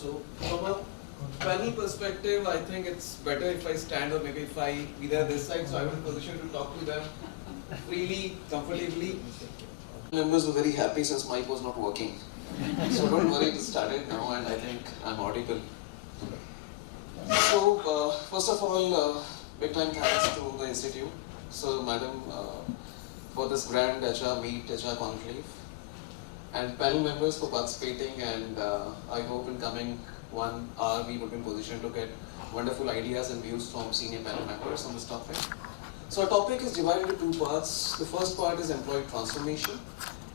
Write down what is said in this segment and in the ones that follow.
So from a panel perspective, I think it's better if I stand, or maybe if I be there this side, so I was in position to talk to them freely, comfortably. Members were very happy since mic was not working. So don't worry, it started now and I think I'm audible. So first of all, big time thanks to the institute. So madam, for this grand HR meet, HR conclave, and panel members for participating, and I hope in coming 1 hour we would be in position to get wonderful ideas and views from senior panel members on this topic. So our topic is divided into 2 parts. The first part is employee transformation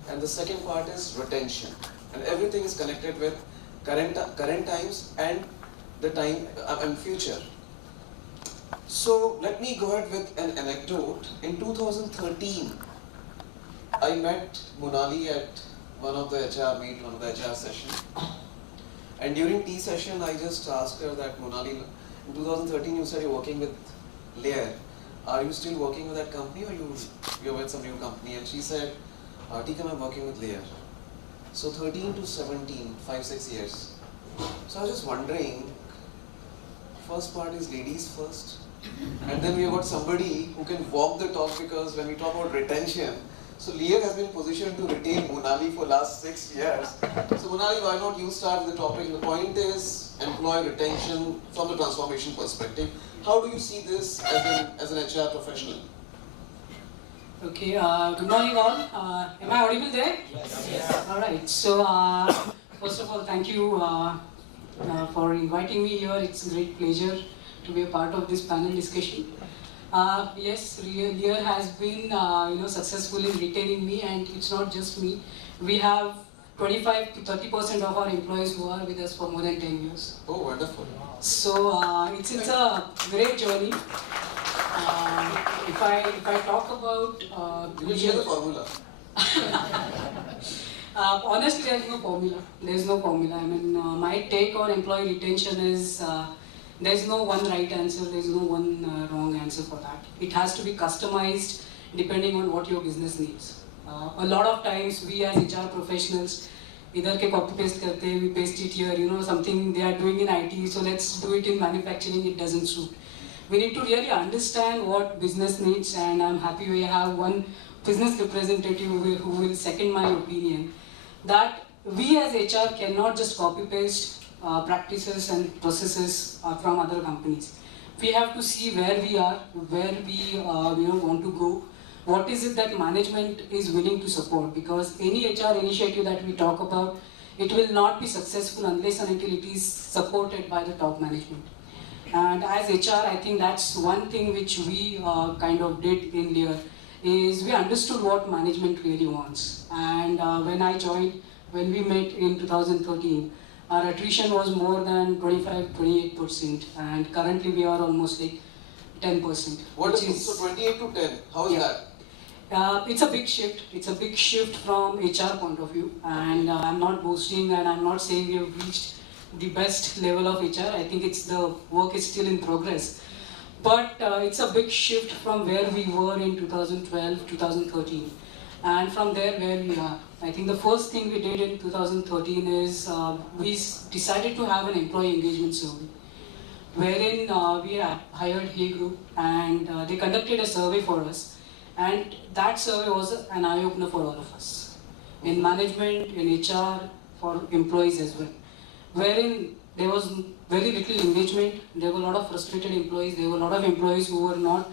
and the second part is retention, and everything is connected with current times and the time and future. So let me go ahead with an anecdote. In 2013, I met Monali at one of the HR meet, one of the HR session. And during tea session, I just asked her that, Monali, in 2013 you said you're working with Lear. Are you still working with that company, or you're with some new company? And she said, Tikam, I'm working with Lear. So 13 to 17, 5-6 years. So I was just wondering, first part is ladies first. And then we have got somebody who can walk the talk, because when we talk about retention, so Lear has been positioned to retain Monali for last 6 years. So Monali, why not you start with the topic? The point is employee retention from the transformation perspective. How do you see this as an HR professional? Okay, good morning all. Am I audible there? Yes. Alright, so first of all, thank you for inviting me here. It's a great pleasure to be a part of this panel discussion. Yes, Lear has been successful in retaining me, and it's not just me. We have 25 to 30% of our employees who are with us for more than 10 years. Oh, wonderful. So it's a great journey. If I talk about you will share the formula. Honestly, there's no formula. There's no formula. I mean, my take on employee retention is there's no one right answer. There's no one wrong answer for that. It has to be customized depending on what your business needs. A lot of times we as HR professionals either ke copy paste karte, we paste it here, something they are doing in IT, so let's do it in manufacturing, it doesn't suit. We need to really understand what business needs, and I'm happy we have one business representative who will second my opinion, that we as HR cannot just copy paste practices and processes from other companies. We have to see where we are, where we want to go. What is it that management is willing to support? Because any HR initiative that we talk about, it will not be successful unless and until it is supported by the top management. And as HR, I think that's one thing which we kind of did in Lear, is we understood what management really wants. And when I joined, when we met in 2013, our attrition was more than 25-28%, and currently we are almost like 10%. What is so 28 to 10? How is that? It's a big shift. It's a big shift from HR point of view, and I'm not boasting, and I'm not saying we have reached the best level of HR. I think the work is still in progress, but it's a big shift from where we were in 2012, 2013, and from there where we are. I think the first thing we did in 2013 is we decided to have an employee engagement survey, wherein we hired Hey Group, and they conducted a survey for us. And that survey was an eye-opener for all of us, in management, in HR, for employees as well, wherein there was very little engagement. There were a lot of frustrated employees. There were a lot of employees who were not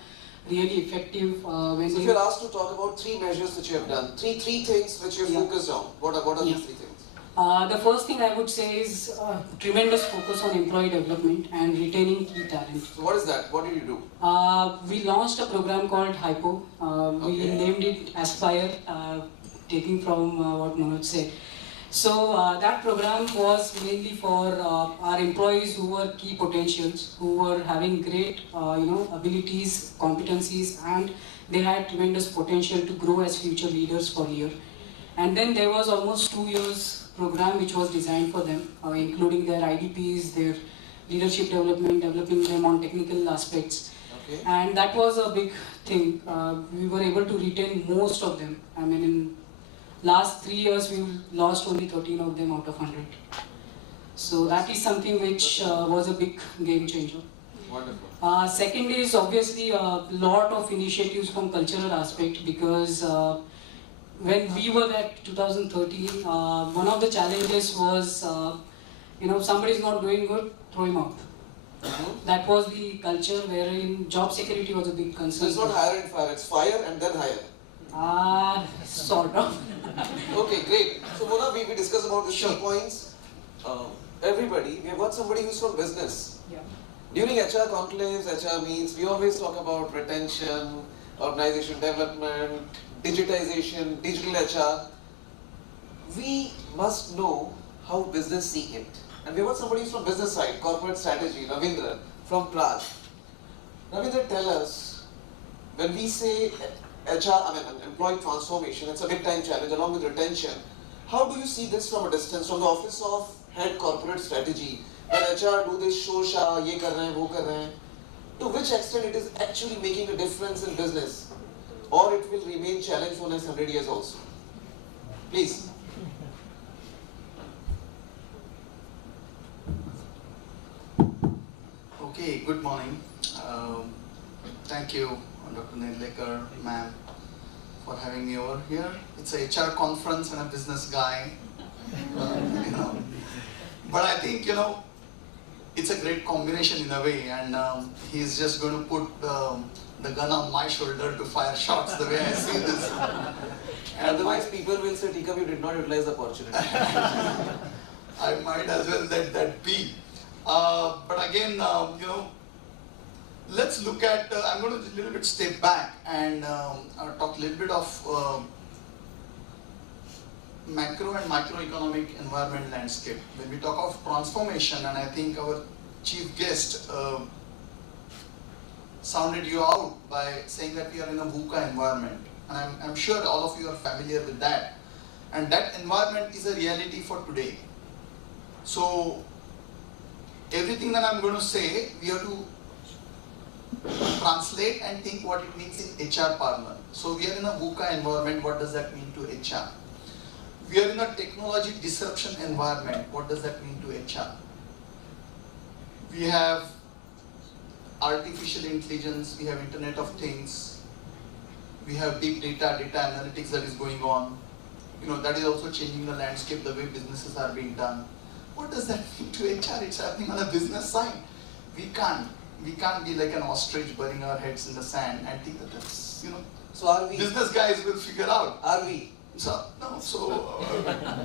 really effective. So if you're asked to talk about 3 measures which you have done, three things which you're focused on, what are these 3 things? The first thing I would say is tremendous focus on employee development and retaining key talent. So what is that? What did you do? We launched a program called Hypo. We named it Aspire, taking from what Manoj said. So that program was mainly for our employees who were key potentials, who were having great abilities, competencies, and they had tremendous potential to grow as future leaders for Lear. And then there was almost 2 years program which was designed for them, including their IDPs, their leadership development, developing them on technical aspects. Okay. And that was a big thing. We were able to retain most of them. I mean, in last 3 years, we lost only 13 of them out of 100. So that is something which was a big game changer. Wonderful. Second is obviously a lot of initiatives from cultural aspect, because when we were at 2013, one of the challenges was, if somebody is not doing good, throw him out. That was the culture wherein job security was a big So concern. it's not hire and fire, it's fire and then hire. Sort of. Okay, great. So Mona, we discussed about the Sure. 3 points. Everybody, we have got somebody who's from business. Yeah. During HR conclaves, HR meets, we always talk about retention, organization development, digitization, digital HR. We must know how business see it. And we have got somebody who's from business side, corporate strategy, Ravindra from Prague. Ravindra, tell us, when we say employee transformation, it's a big time challenge along with retention. How do you see this from a distance, from the office of head corporate strategy? When HR do this show sha, ye kar rahe hain, wo kar rahe hain. To which extent it is actually making a difference in business? Or it will remain challenge for next 100 years also? Please. Okay, good morning. Thank you, Dr. Nedlekar, ma'am, for having me over here. It's a HR conference and a business guy, But I think, it's a great combination in a way, and he's just going to put the gun on my shoulder to fire shots the way I see this. And Otherwise, people will say, Tika, you did not utilize the opportunity. I might as well let that be. But again, let's look at, I'm going to a little bit step back and talk a little bit of macro and microeconomic environment landscape. When we talk of transformation, and I think our chief guest sounded you out by saying that we are in a VUCA environment. And I'm sure all of you are familiar with that. And that environment is a reality for today. So everything that I'm going to say, we have to translate and think what it means in HR parlance. So we are in a VUCA environment. What does that mean to HR? We are in a technology disruption environment. What does that mean to HR? We have artificial intelligence, we have Internet of Things, we have big data, data analytics that is going on. That is also changing the landscape, the way businesses are being done. What does that mean to HR? It's happening on the business side. We can't be like an ostrich burying our heads in the sand and think that that's, So are we? business guys will figure out. Are we? So, no,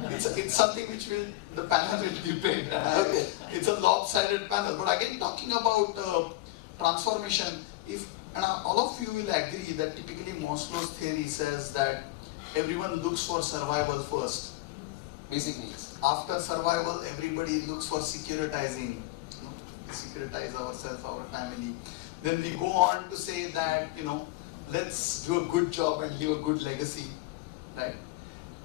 it's something which the panel will debate. Okay. It's a lopsided panel. But again, talking about transformation, and all of you will agree that typically Maslow's theory says that everyone looks for survival first. Basic needs. After survival, everybody looks for securitizing. We securitize ourselves, our family. Then we go on to say that, let's do a good job and leave a good legacy. Right?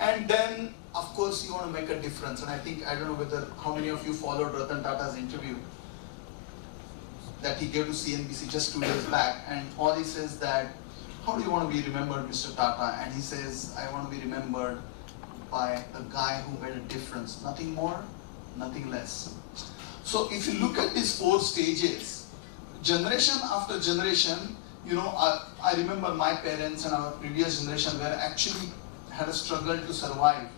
And then, of course, you want to make a difference. And I don't know how many of you followed Ratan Tata's interview that he gave to CNBC just 2 days back. And all he says that, how do you want to be remembered, Mr. Tata? And he says, I want to be remembered by a guy who made a difference. Nothing more, nothing less. So if you look at these 4 stages, generation after generation, I remember my parents and our previous generation were actually had a struggle to survive,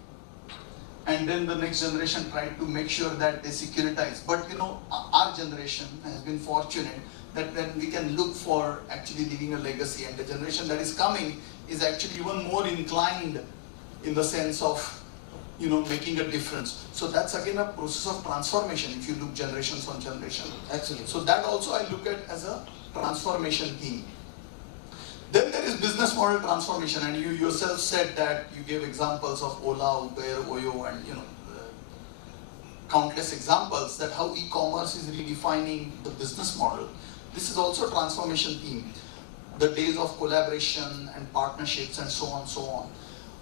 and then the next generation tried to make sure that they securitize. But our generation has been fortunate that then we can look for actually leaving a legacy, and the generation that is coming is actually even more inclined in the sense of making a difference. So that's again a process of transformation if you look generations on generation. Actually. So that also I look at as a transformation theme. Then there is business model transformation, and you yourself said that you gave examples of Ola, Uber, Oyo, and countless examples that how e-commerce is redefining the business model. This is also a transformation theme. The days of collaboration and partnerships and so on, so on.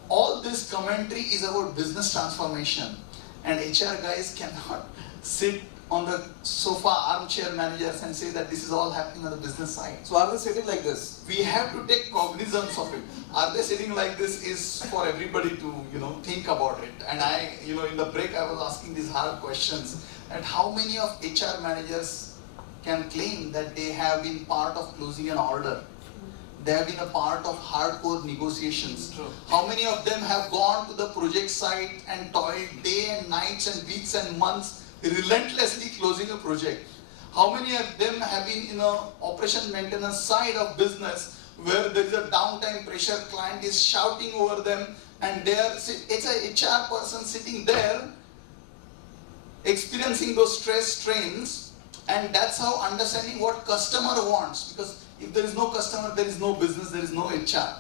All this commentary is about business transformation, and HR guys cannot sit on the sofa armchair managers and say that this is all happening on the business side. So are they sitting like this? We have to take cognizance of it. Are they sitting like this is for everybody to, think about it. And I, in the break I was asking these hard questions. And how many of HR managers can claim that they have been part of closing an order? They have been a part of hardcore negotiations. True. How many of them have gone to the project site and toiled day and nights and weeks and months relentlessly closing a project? How many of them have been in a operation maintenance side of business where there is a downtime pressure, client is shouting over them, and it's a HR person sitting there experiencing those stress strains, and that's how understanding what customer wants, because if there is no customer, there is no business, there is no HR.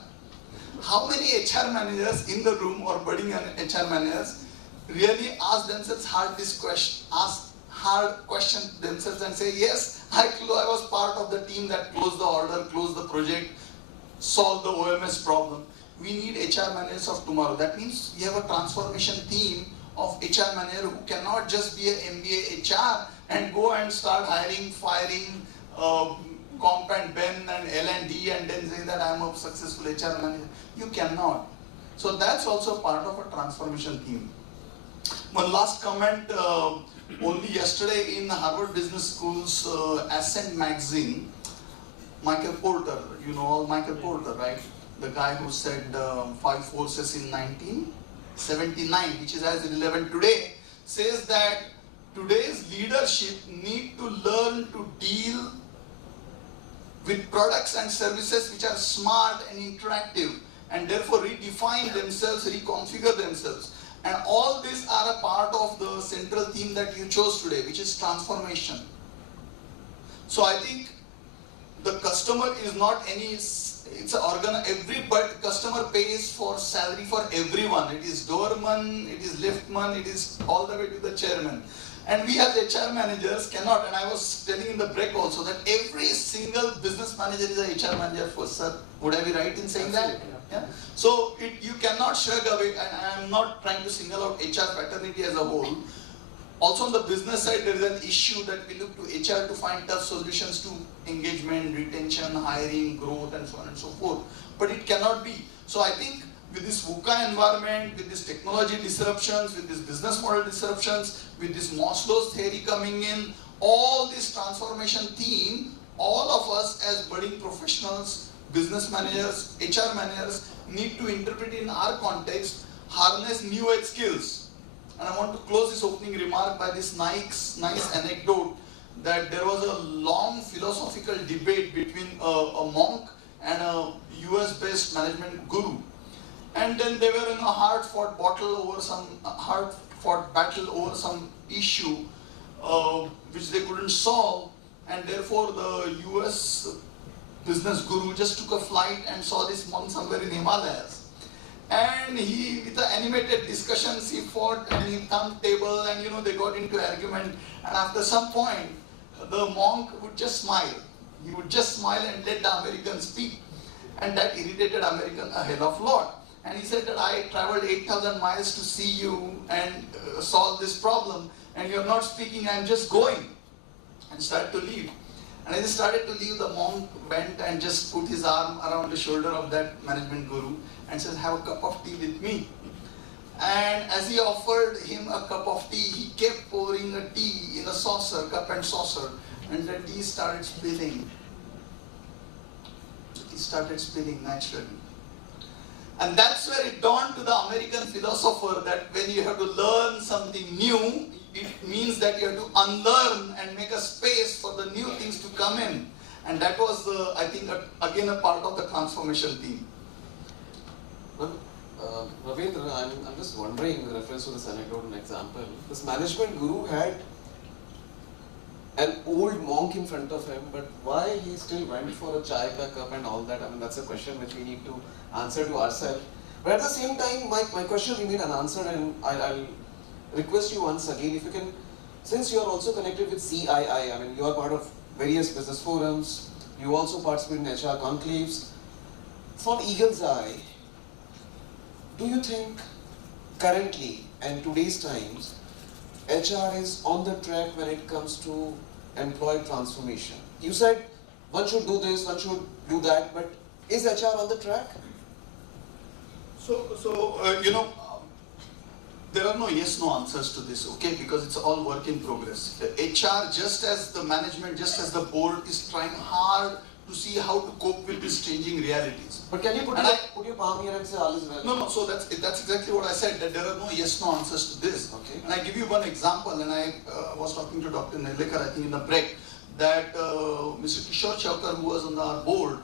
How many HR managers in the room or budding HR managers really ask themselves hard question themselves and say, yes, I was part of the team that closed the order, closed the project, solved the OMS problem. We need HR managers of tomorrow. That means we have a transformation team of HR manager who cannot just be an MBA HR and go and start hiring, firing, comp and ben and L&D and then say that I am a successful HR manager. You cannot. So that's also part of a transformation team. One last comment, only yesterday in Harvard Business School's Ascent magazine, Michael Porter, you know Michael Porter, right? The guy who said 5 forces in 1979, which is as relevant today, says that today's leadership need to learn to deal with products and services which are smart and interactive, and therefore redefine themselves, reconfigure themselves. And all these are a part of the central theme that you chose today, which is transformation. So I think the customer is not any, it's an organ, customer pays for salary for everyone. It is doorman, it is liftman, it is all the way to the chairman. And we as HR managers cannot, and I was telling in the break also that every single business manager is a HR manager for sir. Would I be right in saying that? Yeah. So you cannot shrug away, and I am not trying to single out HR fraternity as a whole. Also on the business side, there is an issue that we look to HR to find tough solutions to engagement, retention, hiring, growth, and so on and so forth. But it cannot be. So I think with this VUCA environment, with this technology disruptions, with this business model disruptions, with this Maslow's theory coming in, all this transformation theme, all of us as budding professionals, business managers, HR managers need to interpret in our context, harness new age skills. And I want to close this opening remark by this nice anecdote that there was a long philosophical debate between a monk and a US-based management guru. And then they were in a hard-fought battle over some issue which they couldn't solve, and therefore the US business guru just took a flight and saw this monk somewhere in Himalayas. And he, with the animated discussions, he fought and he thumped table, and they got into argument. And after some point, the monk would just smile. He would just smile and let the American speak. And that irritated American a hell of a lot. And he said that I traveled 8,000 miles to see you and solve this problem, and you're not speaking, I'm just going. And started to leave. And as he started to leave, the monk bent and just put his arm around the shoulder of that management guru and says, have a cup of tea with me. And as he offered him a cup of tea, he kept pouring a tea in a saucer, cup and saucer, and the tea started spilling. It started spilling naturally. And that's where it dawned to the American philosopher that when you have to learn something new, it means that you have to unlearn and make a space for the new things to come in. And that was, I think, again a part of the transformation theme. Well, Ravindra, I'm just wondering, with reference to this anecdote and example, this management guru had an old monk in front of him, but why he still went for a chai ka cup and all that? I mean, that's a question which we need to answer to ourselves. But at the same time, my question remained unanswered, and I'll request you once again, if you can, since you are also connected with CII, I mean, you are part of various business forums, you also participate in HR conclaves. From Eagle's Eye, do you think currently and today's times, HR is on the track when it comes to employee transformation? You said one should do this, one should do that, but is HR on the track? There are no yes/no answers to this, okay? Because it's all work in progress. The HR, just as the management, just as the board, is trying hard to see how to cope with these changing realities. But can you put your palm here and say all is well? No. So that's exactly what I said. That there are no yes/no answers to this. Okay. And I give you one example. And I was talking to Dr. Nelekar, I think in the break, that Mr. Kishore Chaukar, who was on our board,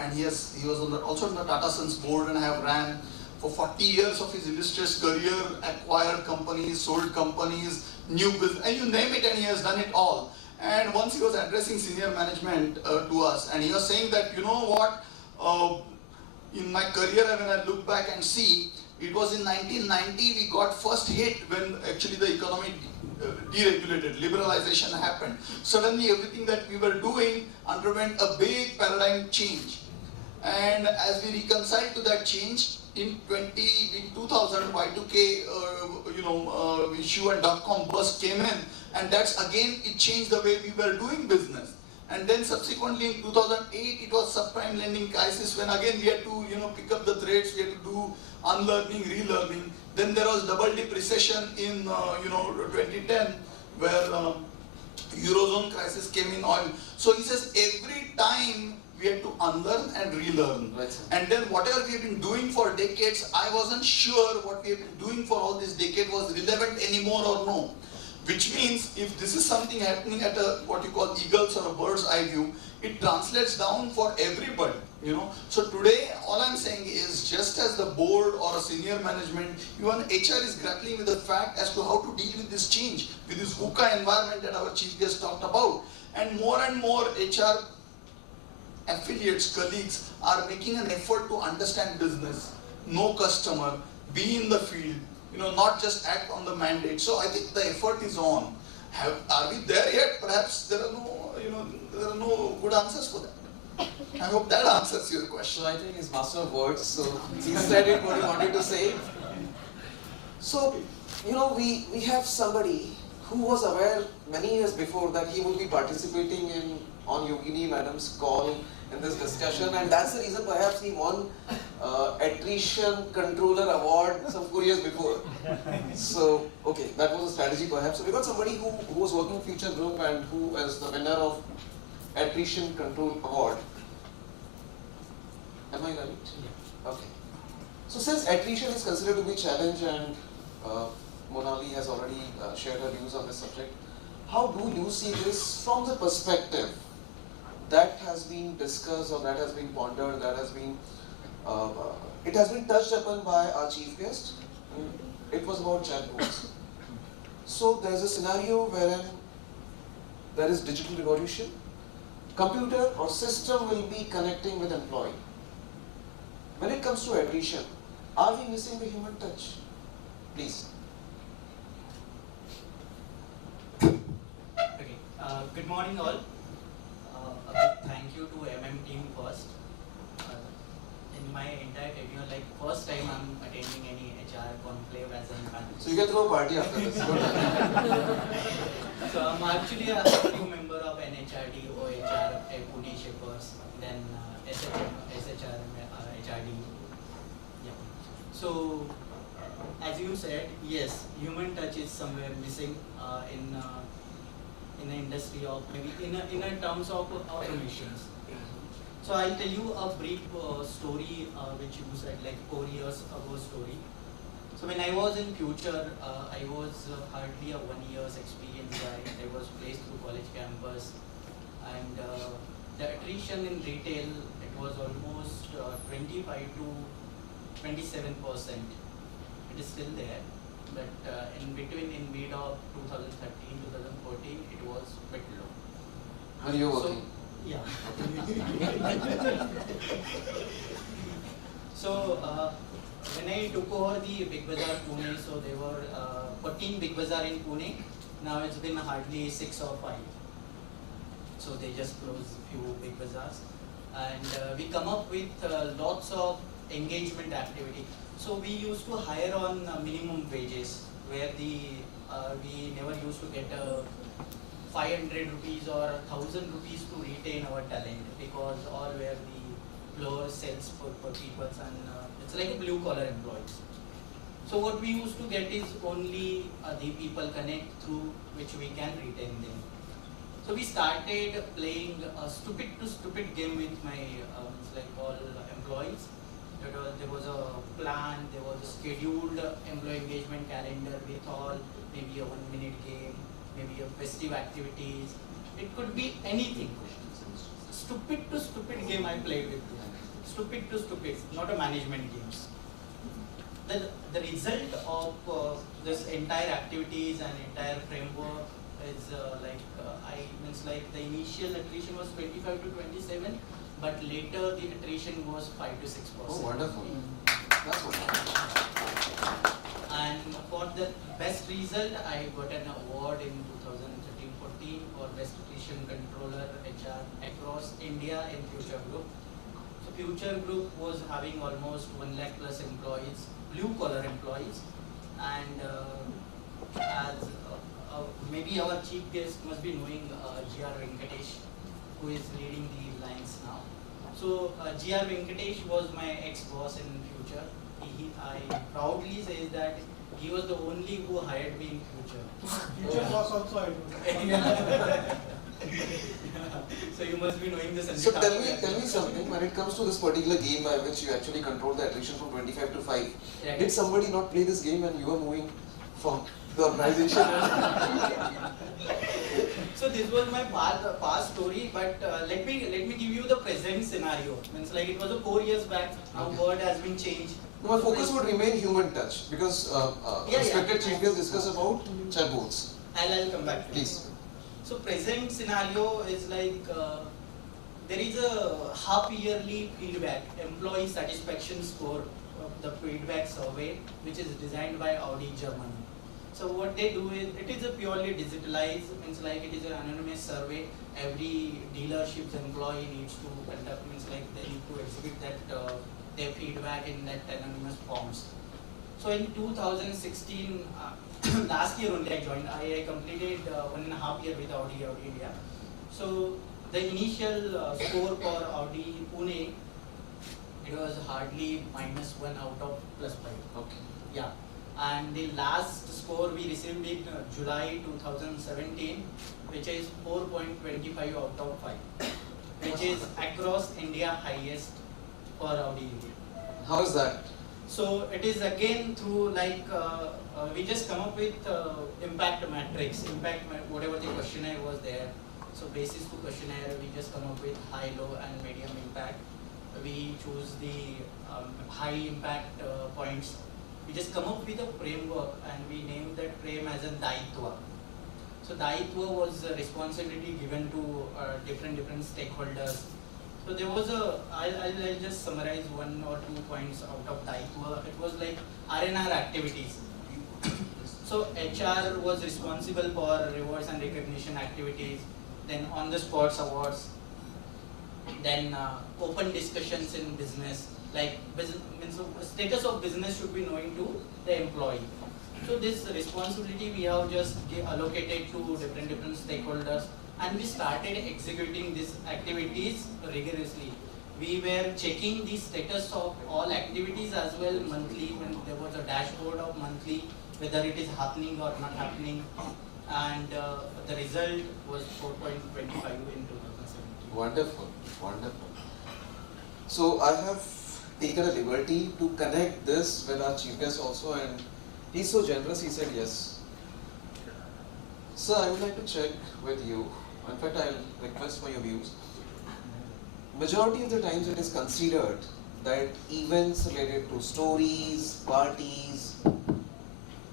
and he was also on the Tata Sons board, and I have ran for 40 years of his illustrious career, acquired companies, sold companies, new business, and you name it, and he has done it all. And once he was addressing senior management to us, and he was saying that, you know what, in my career, when I look back and see, it was in 1990 we got first hit when actually the economy deregulated, liberalization happened. Suddenly everything that we were doing underwent a big paradigm change. And as we reconciled to that change, in 2000, Y2K issue and dot-com burst came in, and that's again, it changed the way we were doing business. And then subsequently in 2008, it was subprime lending crisis, when again we had to pick up the threads, we had to do unlearning, relearning. Then there was double dip recession in 2010, where Eurozone crisis came in oil. So he says every time we had to unlearn and relearn. Right. And then whatever we have been doing for decades, I wasn't sure what we have been doing for all this decade was relevant anymore or no. Which means if this is something happening at a what you call eagle's or a bird's eye view, it translates down for everybody. So today all I'm saying is, just as the board or a senior management, even HR is grappling with the fact as to how to deal with this change, with this VUCA environment that our chief guest talked about. And more HR affiliates, colleagues are making an effort to understand business, know customer, be in the field, not just act on the mandate. So I think the effort is on. Are we there yet? Perhaps there are no good answers for that. I hope that answers your question. So I think he's master of words, so he said it what he wanted to say. So, we have somebody who was aware many years before that he would be participating on Yogini Madam's call in this discussion, and that's the reason perhaps he won Attrition Controller Award some 4 years before. So, okay, that was a strategy perhaps. So we got somebody who was working Future Group and who was the winner of Attrition Control Award. Am I right? Yeah. Okay. So since attrition is considered to be a challenge, and Monali has already shared her views on this subject, how do you see this from the perspective that has been discussed, or that has been pondered, that has been it has been touched upon by our chief guest? It was about chatbots. So there's a scenario wherein there is digital revolution. Computer or system will be connecting with employee. When it comes to attrition, are we missing the human touch? Please. Okay. Good morning, all. A big thank you to team first. In my entire tenure, first time I'm attending any HR conclave as a panelist. So you can throw a party after this. So I'm actually a active member of NHRD, OHR, Pune Shippers, then SHR, HRD. Yeah. So as you said, yes, human touch is somewhere missing in the industry of maybe in a terms of automations. So I'll tell you a brief story which you said 4 years ago story. So when I was in Future, I was hardly a 1 year's experience guy. I was placed through college campus, and the attrition in retail, it was almost 25 to 27%. It is still there, but in between, in mid of 2013, 2014, it was a bit low. Are you working? Yeah. So when I took over the Big Bazaar Pune, so there were 14 Big Bazaar in Pune. Now it's been hardly 6 or 5. So they just closed few Big Bazaars, and we come up with lots of engagement activity. So we used to hire on minimum wages, where the we never used to get 500 rupees or 1,000 rupees to retain our talent, because all were the lower sales for people, and it's like a blue collar employees. So what we used to get is only the people connect through which we can retain them. So we started playing a stupid to stupid game with my like all employees. There was a plan, there was a scheduled employee engagement calendar with all, maybe a 1-minute game, maybe a festive activities. It could be anything. Stupid to stupid game I played with them. Stupid to stupid, not a management games. The result of this entire activities and entire framework is like the initial attrition was 25 to 27, but later the attrition was 5 to 6%. Oh, wonderful. That's wonderful. And for the best result, I got an award in 2013-14 for Best Attrition Controller HR across India in Future Group. So Future Group was having almost 1 lakh plus employees, blue collar employees, and as maybe our chief guest must be knowing GR Venkatesh, who is leading the lines now. So GR Venkatesh was my ex-boss in Future. I proudly say that he was the only who hired me in Future. Future boss also I do. So you must be knowing this. So tell me something, when it comes to this particular game by which you actually control the attrition from 25 to 5, Right. did somebody not play this game and you were moving from the organization? So this was my past story, but let me give you the present scenario. Means like it was 4 years back. Now Okay. word has been changed. My focus would remain human touch because respected chief guest discuss about chatbots. I'll come back to it. Please. So present scenario is like there is a half yearly feedback, employee satisfaction score, the feedback survey, which is designed by Audi Germany. So what they do is, it is a purely digitalized, means like it is an anonymous survey. Every dealership's employee needs to conduct, means like they need to exhibit that their feedback in that anonymous forms. So in 2016, last year only I joined. I completed 1.5 years with Audi India. So the initial score for Audi Pune, it was hardly -1 out of +5. Okay. Yeah. And the last score we received in July 2017, which is 4.25 out of 5, which is across India highest for Audi India. How is that? So it is again through like we just come up with impact matrix, whatever the questionnaire was there. So basis to questionnaire, we just come up with high, low, and medium impact. We choose the high impact points. We just come up with a framework and we name that frame as a Daitwa. So Daitwa was a responsibility given to different stakeholders. So there was I'll just summarize 1 or 2 points out of Daitwa. It was like R&R activities. So HR was responsible for rewards and recognition activities, then on the spots awards, then open discussions in business, like status of business should be knowing to the employee. So this responsibility we have just allocated to different stakeholders, and we started executing these activities rigorously. We were checking the status of all activities as well monthly, when there was a dashboard of monthly, whether it is happening or not happening, and the result was 4.25 in 2017. Wonderful, wonderful. So I have taken a liberty to connect this with our chief guest also, and he's so generous, he said yes. Sir, I would like to check with you. In fact, I'll request for your views. Majority of the times it is considered that events related to stories, parties,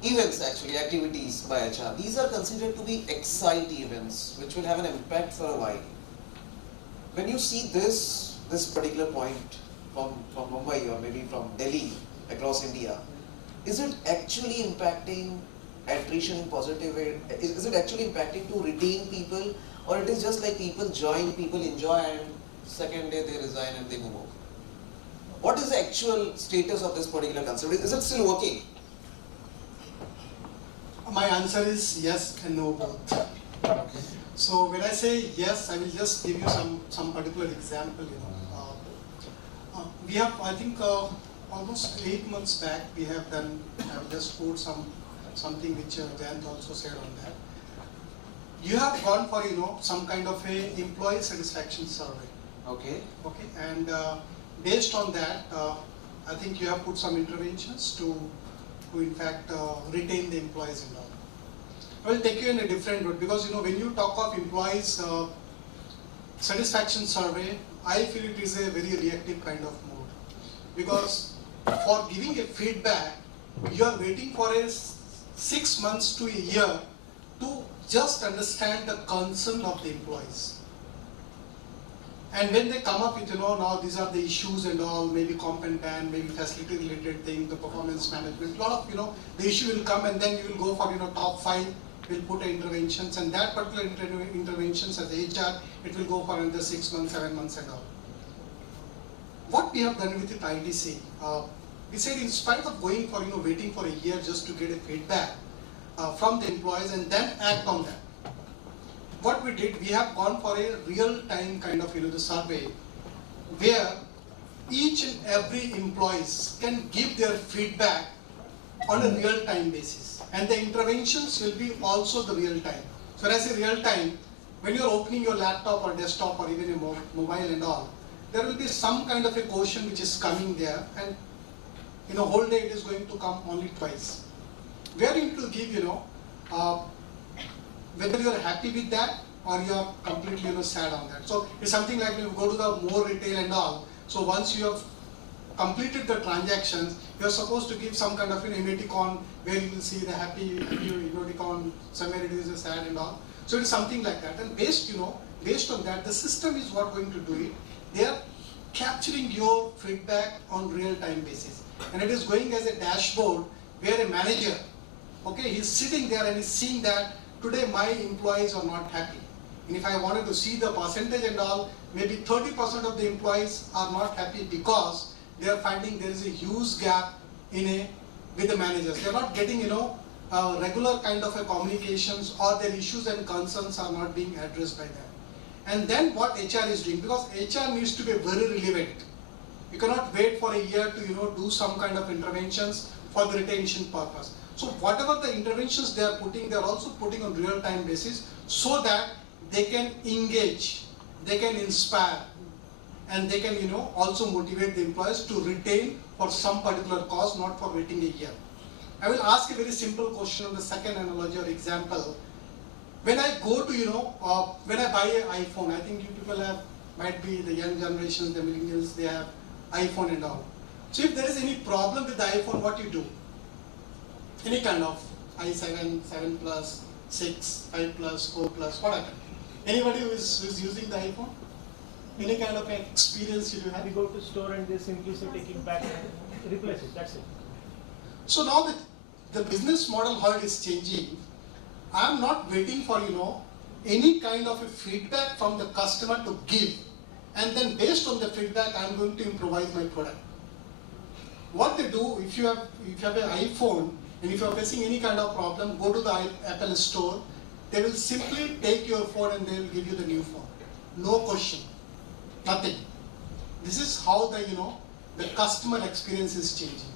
events actually, activities by HR, these are considered to be excite events which will have an impact for a while. When you see this particular point from Mumbai or maybe from Delhi across India, is it actually impacting attrition in positive way? Is it actually impacting to retain people, or it is just like people join, people enjoy, and second day they resign and they move on? What is the actual status of this particular concept? Is it still working? My answer is yes and no both. Okay. So when I say yes, I will just give you some particular example. We have, I think, almost 8 months back, we have done. I will just quote something which Jayant also said on that. You have gone for some kind of a employee satisfaction survey. Okay. Okay, and based on that, I think you have put some interventions to in fact retain the employees and all. I will take you in a different route because when you talk of employees satisfaction survey, I feel it is a very reactive kind of mode because for giving a feedback, you are waiting for 6 months to a year to just understand the concern of the employees. And when they come up with, now these are the issues and all, maybe comp and ban, maybe facility related thing, the performance management, a lot of, the issue will come and then you will go for, top 5, will put interventions, and that particular interventions as HR, it will go for another 6 months, 7 months and all. What we have done with it IDC, we said in spite of going for, waiting for a year just to get a feedback from the employees and then act on that. What we did, we have gone for a real-time kind of, the survey where each and every employees can give their feedback on a real-time basis, and the interventions will be also the real-time. So when I say real-time, when you're opening your laptop or desktop or even a mobile and all, there will be some kind of a question which is coming there, and whole day it is going to come only twice. We are going to give, whether you are happy with that or you are completely sad on that. So it's something like you go to the more retail and all. So once you have completed the transactions, you are supposed to give some kind of an emoticon where you will see the happy emoticon, somewhere it is a sad and all. So it's something like that. And based on that, the system is what going to do it. They are capturing your feedback on real-time basis, and it is going as a dashboard where a manager, okay, he's sitting there and he's seeing that today my employees are not happy. And if I wanted to see the percentage and all, maybe 30% of the employees are not happy because they are finding there is a huge gap with the managers. They are not getting regular kind of a communications, or their issues and concerns are not being addressed by them. And then what HR is doing, because HR needs to be very relevant. You cannot wait for a year to do some kind of interventions for the retention purpose. So whatever the interventions they are putting, they are also putting on real-time basis so that they can engage, they can inspire, and they can also motivate the employees to retain for some particular cause, not for waiting a year. I will ask a very simple question on the second analogy or example. When I go to when I buy an iPhone, I think you people might be the young generations, the millennials, they have iPhone and all. So if there is any problem with the iPhone, what you do? Any kind of i7, 7 Plus, 6, 5 Plus, 4 Plus, what happened? Anybody who is using the iPhone? Any kind of experience you do have? We go to store and they simply say take it back and replace it, that's it. So now the business model how it is changing, I am not waiting for any kind of a feedback from the customer to give, and then based on the feedback I am going to improvise my product. What they do, if you have an iPhone and if you are facing any kind of problem, go to the Apple store. They will simply take your phone and they will give you the new phone. No question, nothing. This is how the customer experience is changing.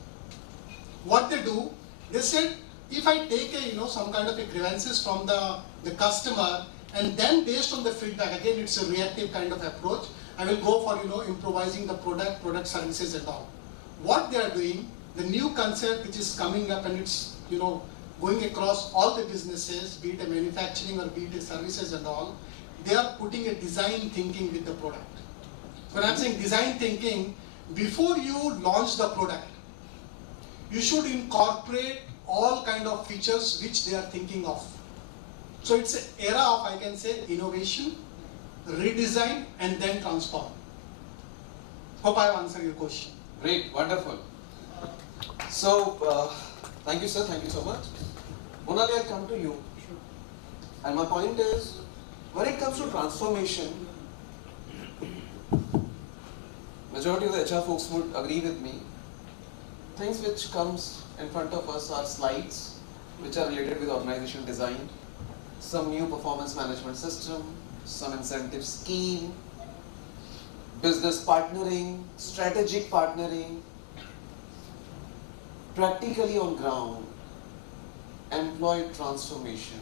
What they do, they said, if I take some kind of a grievances from the customer, and then based on the feedback, again it's a reactive kind of approach, I will go for improvising the product services and all. What they are doing, the new concept which is coming up, and it's going across all the businesses, be it a manufacturing or be it a services and all, they are putting a design thinking with the product. When I'm saying design thinking, before you launch the product, you should incorporate all kind of features which they are thinking of. So it's an era of, I can say, innovation, redesign, and then transform. Hope I have answered your question. Great, wonderful. So, thank you sir, thank you so much. Monali, I'll come to you. And my point is, when it comes to transformation, majority of the HR folks would agree with me. Things which comes in front of us are slides, which are related with organization design, some new performance management system, some incentive scheme, business partnering, strategic partnering, practically on ground, employee transformation.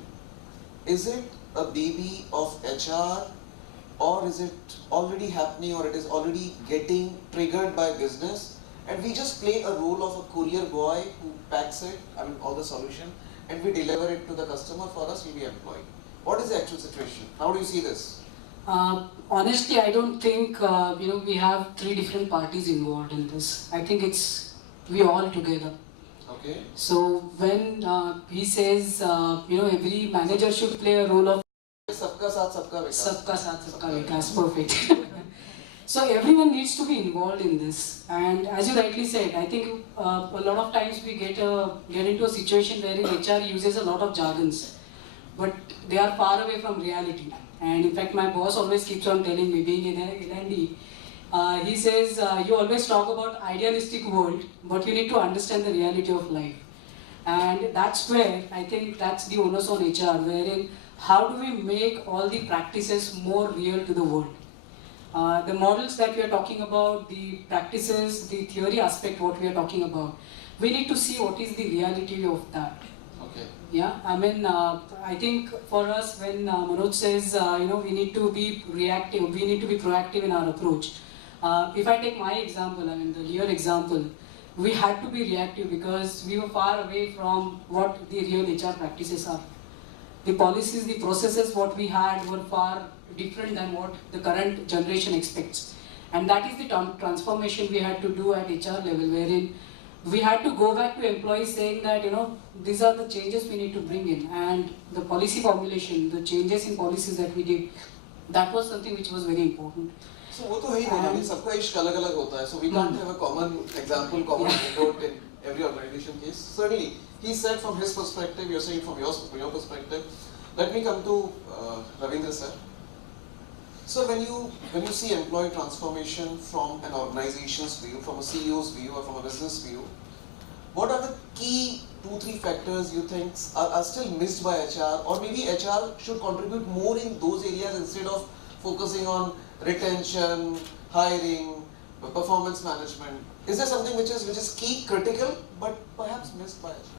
Is it a baby of HR, or is it already happening, or it is already getting triggered by business, and we just play a role of a courier boy who packs it, all the solution, and we deliver it to the customer. For us, we'll be employed. What is the actual situation? How do you see this? Honestly, I don't think we have three different parties involved in this. I think it's we all together. Okay. So when he says every manager should play a role of Sabka saath, sabka vikas. Sabka Saath Sabka Vikas, perfect. So everyone needs to be involved in this, and as you rightly said, I think a lot of times we get into a situation wherein HR uses a lot of jargons, but they are far away from reality. And in fact, my boss always keeps on telling me, being in L&D, he says, you always talk about idealistic world, but you need to understand the reality of life. And that's where I think that's the onus on HR, wherein how do we make all the practices more real to the world? The models that we are talking about, the practices, the theory aspect, what we are talking about, we need to see what is the reality of that. Okay. Yeah, I think for us, when Manoj says, we need to be reactive, we need to be proactive in our approach. If I take my example, the Lear example, we had to be reactive because we were far away from what the real HR practices are. The policies, the processes what we had were far different than what the current generation expects. And that is the transformation we had to do at HR level, wherein we had to go back to employees saying that, these are the changes we need to bring in. And the policy formulation, the changes in policies that we did, that was something which was very important. So वो तो है ही नहीं, सबका इश्क अलग-अलग होता है. So we can't have a common example, common anecdote in every organization case. Certainly, he said from his perspective, you're saying from your perspective. Let me come to Ravindra sir. So when you see employee transformation from an organization's view, from a CEO's view, or from a business view, what are the key 2-3 factors you think are still missed by HR, or maybe HR should contribute more in those areas instead of focusing on retention, hiring, performance management? Is there something which is key, critical, but perhaps missed by HR?